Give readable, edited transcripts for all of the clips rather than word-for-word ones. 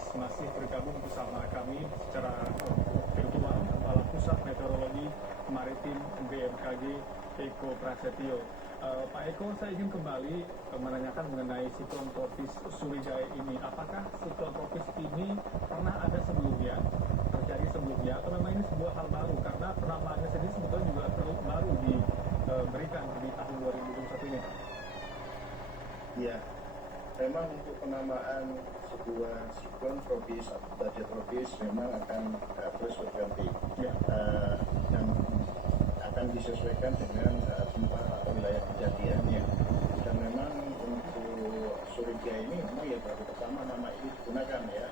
Tropis masih bergabung bersama kami secara virtual Kepala Pusat Meteorologi Maritim BMKG Eko Prasetyo. Pak Eko, saya ingin kembali menanyakan mengenai siklon tropis Sriwijaya ini. Apakah siklon tropis ini pernah ada sebelumnya, terjadi sebelumnya, atau memang ini sebuah hal baru? Karena penamaannya sendiri sebetulnya juga baru diberikan di tahun 2021 ini, Pak. Ya, memang untuk penamaan sebuah siklon tropis atau badai tropis memang akan terus berganti. Ya. Dan akan disesuaikan dengan tempat atau wilayah kejadiannya. Dan memang untuk Sriwijaya ini memang ya baru pertama nama ini digunakan ya.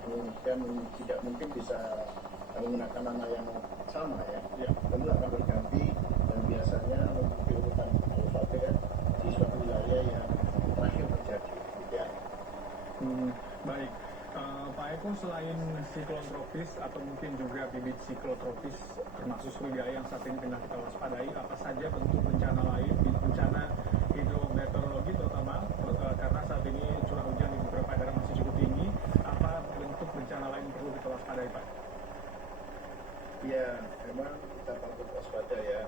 Kemudian tidak mungkin bisa menggunakan nama yang sama ya. Tentu akan berganti dan biasanya memiliki urutan alfabet di suatu wilayah yang terakhir terjadi. Ya. Baik. Pak Eko, selain siklon tropis atau mungkin juga bibit siklon tropis termasuk Sriwijaya yang saat ini tengah kita waspadai, apa saja bentuk bencana lain, bencana hidrometeorologi terutama karena saat ini curah hujan di beberapa daerah masih cukup tinggi, apa bentuk bencana lain perlu kita waspadai, Pak? Ya, memang kita patut waspada ya.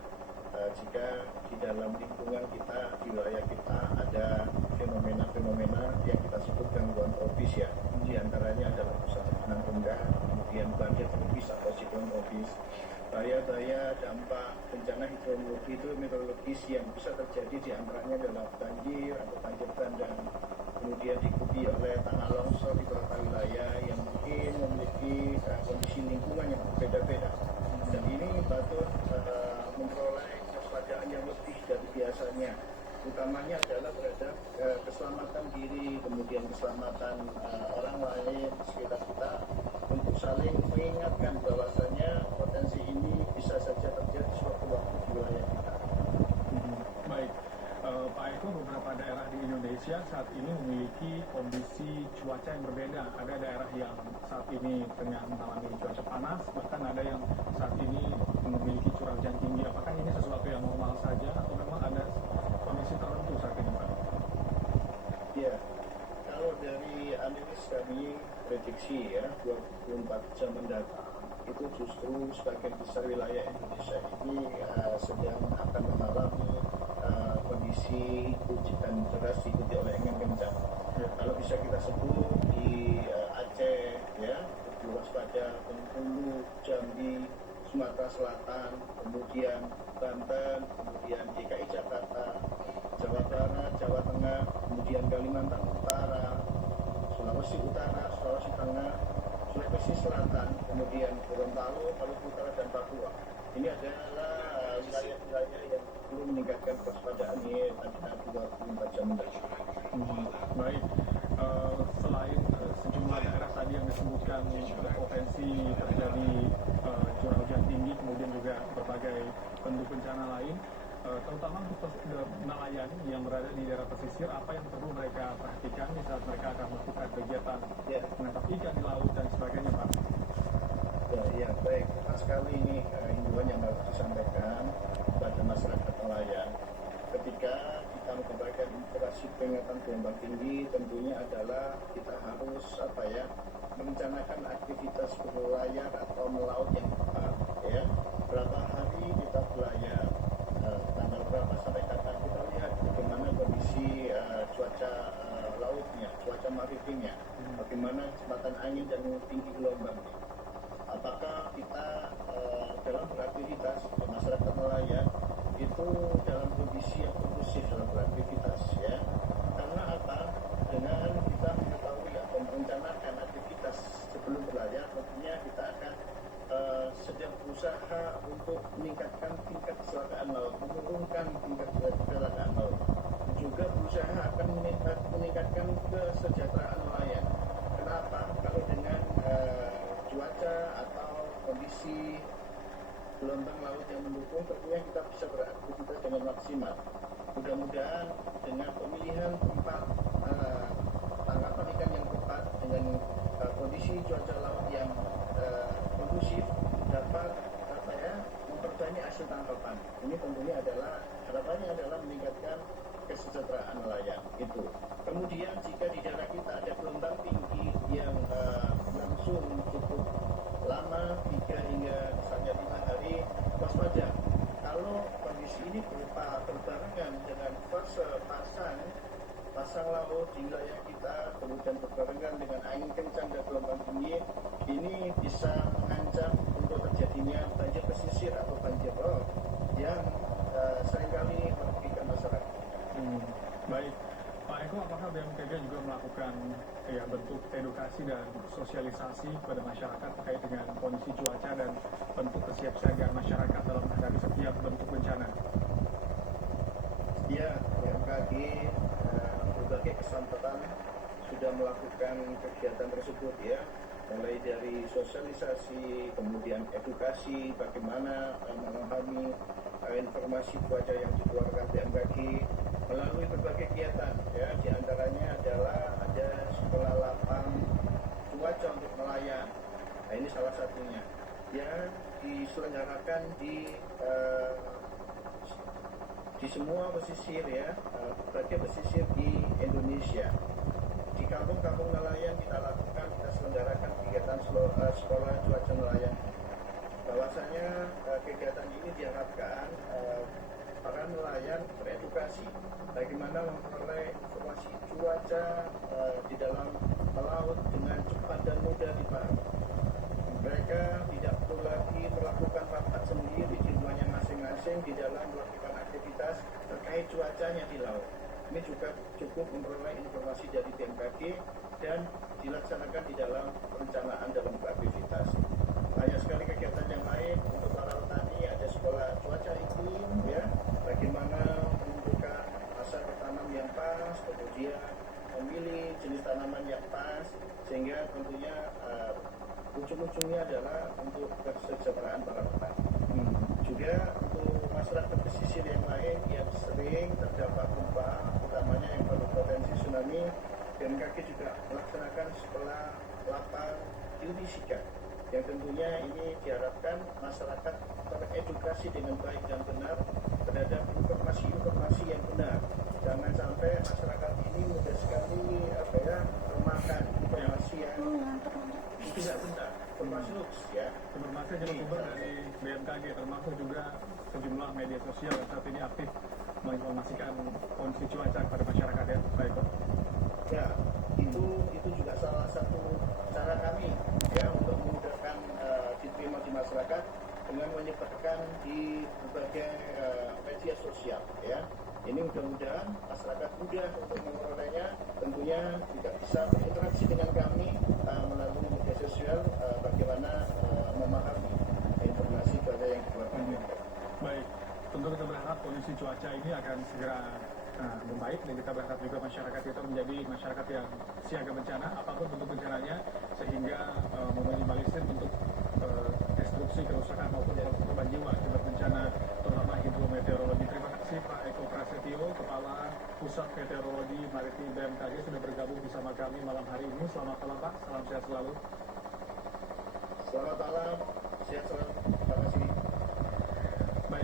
Jika di dalam lingkungan kita, di wilayah kita ada fenomena-fenomena yang kita sebut gangguan tropis ya. Di antaranya adalah pusat tekanan rendah, kemudian badai tropis atau siklon tropis. Bahaya-bahaya dampak bencana hidrologi itu meteorologis yang bisa terjadi di antaranya adalah banjir atau banjir bandang. Kemudian diikuti oleh tanah longsor di beberapa wilayah yang mungkin memiliki kondisi lingkungan yang berbeda-beda. Dan ini patut memperoleh kewaspadaan yang lebih dari biasanya. Utamanya adalah terhadap keselamatan diri, kemudian keselamatan orang lain di sekitar kita, untuk saling mengingatkan bahwasanya potensi ini bisa saja terjadi suatu waktu di wilayah kita. Baik, Pak Eko, beberapa daerah di Indonesia saat ini memiliki kondisi cuaca yang berbeda. Ada daerah yang saat ini tengah mengalami cuaca panas, bahkan ada yang saat ini memiliki curah hujan tinggi. Apakah ini sesuatu yang normal saja atau memang ada kondisi tertentu saat ini, Pak? Ya, kalau dari analis kami prediksi ya 24 jam mendatang itu justru sebagian besar wilayah Indonesia ini sedang akan mengalami kondisi hujan deras diikuti oleh angin kencang. Kalau bisa kita sebut di Aceh ya, waspada, Bengkulu, Jambi, Sumatera Selatan, kemudian Banten, kemudian DKI Jakarta, Jawa Barat, Jawa Tengah, kemudian Kalimantan Utara, Sulawesi Utara, Sulawesi Tengah, Sulawesi Selatan, kemudian Gorontalo, Maluku Utara, dan Papua. Ini adalah wilayah-wilayah yang perlu meningkatkan kewaspadaan ini pada 24 jam mendatang. Baik, selain sejumlah daerah tadi yang disebutkan potensi terjadi curah hujan tinggi, kemudian juga berbagai bentuk bencana lain, terutama untuk nelayan yang berada di daerah pesisir, apa yang perlu mereka perhatikan di saat mereka akan melakukan kegiatan menangkap ikan di laut dan sebagainya, Pak? Ya, baik. Tepat sekali ini himbauan yang harus disampaikan kepada masyarakat nelayan. Ketika kita memberikan informasi peringatan gelombang tinggi, tentunya adalah kita harus merencanakan aktivitas berlayar atau melaut yang tepat. Ya, berapa hari kita berlayar, tanggal berapa sampai kapan, kita lihat bagaimana kondisi cuaca lautnya, cuaca maritimnya, bagaimana kecepatan angin dan tinggi gelombang. Apakah kita dalam beraktivitas masyarakat nelayan itu dalam kondisi yang kondusif dalam beraktivitas ya? Karena apa? Dengan kita mengetahui atau merencanakan aktivitas sebelum berlayar, tentunya kita akan sedang berusaha untuk meningkatkan tingkat kecelakaan laut, menurunkan tingkat kecelakaan laut, juga berusaha akan meningkatkan kesejahteraan nelayan. Kenapa? Kalau dengan cuaca atau kondisi gelombang laut yang mendukung, tentunya kita bisa beraktivitas dengan maksimal. Mudah-mudahan dengan pemilihan tempat tangkapan ikan yang tepat, dengan kondisi cuaca laut yang kondusif, dapat memperbanyak hasil tangkapan. Ini tentunya adalah harapannya adalah meningkatkan kesejahteraan nelayan itu. Kemudian jika di daerah kita ada gelombang tinggi berlangsung cukup lama, 3 hingga misalnya 5 hari, waspada. Kalau kondisi ini berupa berbarengan dengan fase pasang laut di wilayah kita, kemudian berbarengan dengan angin kencang dan gelombang tinggi, ini bisa mengancam untuk terjadinya banjir pesisir atau banjir rob yang seringkali merugikan masyarakat. Baik, Pak Eko, apakah BMKG juga melakukan bentuk edukasi dan sosialisasi kepada masyarakat terkait dengan kondisi cuaca dan bentuk kesiapsiagaan masyarakat dalam menghadapi setiap bentuk bencana? Ya, BMKG berbagai kesempatan sudah melakukan kegiatan tersebut ya, mulai dari sosialisasi, kemudian edukasi, bagaimana memahami informasi cuaca yang dikeluarkan BMKG melalui berbagai kegiatan ya, diantaranya adalah ada sekolah lapang cuaca untuk nelayan. Nah, ini salah satunya yang diselenggarakan di semua pesisir ya, berbagai pesisir di Indonesia. Di kampung-kampung nelayan kita lakukan, kita selenggarakan kegiatan sekolah cuaca nelayan. Bahwasanya kegiatan ini diharapkan para nelayan teredukasi bagaimana memperoleh informasi cuaca di dalam melaut dengan cepat dan mudah dipahami. Mereka tidak perlu lagi melakukan rapat sendiri di rumahnya masing-masing di dalam melakukan aktivitas terkait cuacanya di laut. Ini juga cukup memperoleh informasi dari BMKG dan dilaksanakan di dalam perencanaan dalam beraktivitas. Banyak sekali kegiatan yang lain untuk para petani, ada sekolah cuaca iklim ya, bagaimana menentukan masa bertanam yang pas, kemudian memilih jenis tanaman yang pas, sehingga tentunya ujung-ujungnya adalah untuk kesejahteraan para petani. Juga untuk masyarakat pesisir yang lain yang sering terdampak gempa, utamanya yang berpotensi tsunami, BMKG juga melaksanakan sekolah lapang geofisika yang tentunya ini diharapkan masyarakat teredukasi dengan baik dan benar terhadap informasi-informasi yang benar. Jangan sampai masyarakat ini mudah sekali termakan informasi yang tidak benar, informasi hoax ya. Informasi yang bersumber dari BMKG, termasuk juga sejumlah media sosial yang saat ini aktif menginformasikan kondisi cuaca kepada masyarakat ya, Pak Eko. Ya, itu juga salah satu cara kami ya untuk memudahkan diterima di masyarakat dengan menyebarkan di berbagai media sosial ya. Ini mudah-mudahan masyarakat mudah untuk memperolehnya, tentunya juga bisa berinteraksi dengan kami melalui media sosial bagaimana memahami informasi cuaca yang dikeluarkan. Baik, tentu kita berharap kondisi cuaca ini akan segera membaik, dan kita berharap juga masyarakat kita menjadi masyarakat yang siaga bencana apapun bentuk bencananya, sehingga meminimalisir bentuk destruksi, kerusakan maupun korban jiwa akibat bencana terutama hidrometeorologi. Terima kasih Pak Eko Prasetyo, Kepala Pusat Meteorologi Maritim BMKG sudah bergabung bersama kami malam hari ini. Selamat malam Pak, salam sehat selalu. Selamat malam, sehat selalu.